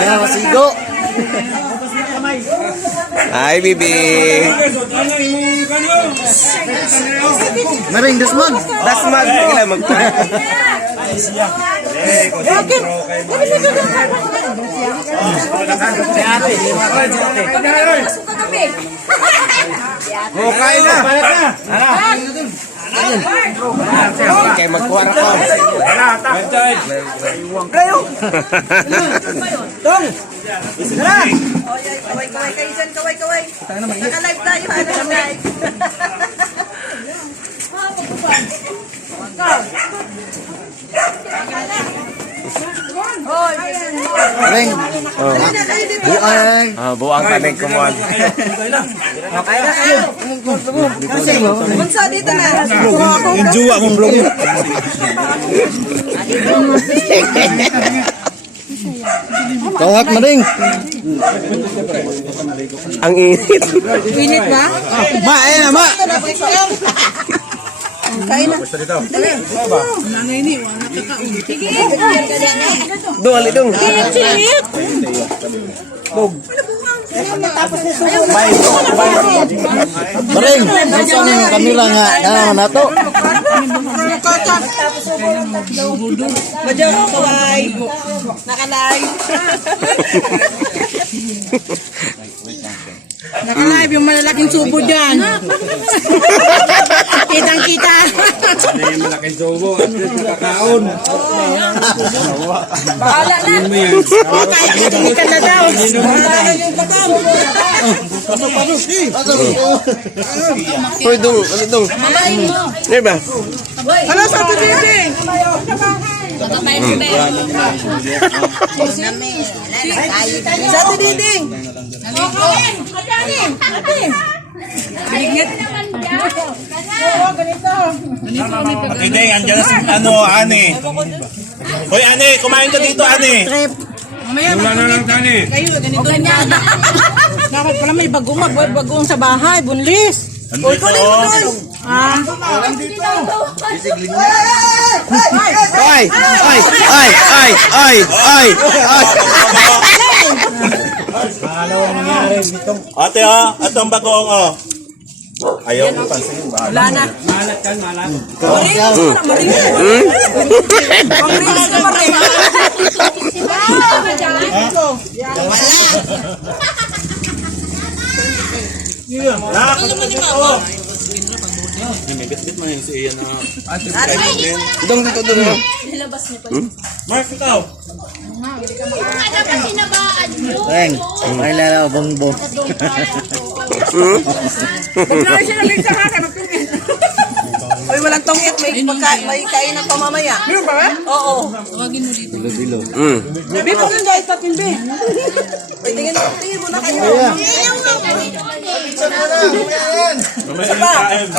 Ya, masigo. Hi, Bibi. Maring Desmond. Dasmag kailan magkuha. Kain na. Kay magkuha ko. Tong. Tara. Kaway kayo dyan, kaway. Naka-live tayo, live. Maring. Buang. Buang tanig kumon. Bunso, dito na. Yung juwa mong vlog. Kawat Maring. Ang init. Pinit ba? Ma, ayan na, ma. Kain na. Dong, ali dong. Maring, nasa ang kamera nga nato. Madyo, kaway. Naka-live. Naka-live yung malalaking subo dyan. Kitang-kita. Malaking subo at nakakaon. Bahala na. Kahit kitang-kita na daw. Bahala yung patang. Hoy, dong, ali dong. Di ba? Ano sa tubig? Sa tudiding. Hindi, andyan na si Ani. Hoy, Ani, kumain ka dito, Ani. Wala na lang, Ani. Dapat pala may bagong sa bahay, bunlis. Uy, ko dito. Ay. Ate, ito ang bagong, Ayaw mo pansinin ba? Wala na. Malat kan, malat. May bit-bit mo yun si Ian na... Dong, dito, dong. Mark, ikaw! Teng, may lalaw bongbong. Uy, walang tongit. May kain ng pamamaya. Meron ba? Oo. Dilo-dilo. Bi, kung yung guys natin, Bi. Uy, tingin mo na kayo. Mamaya na kain.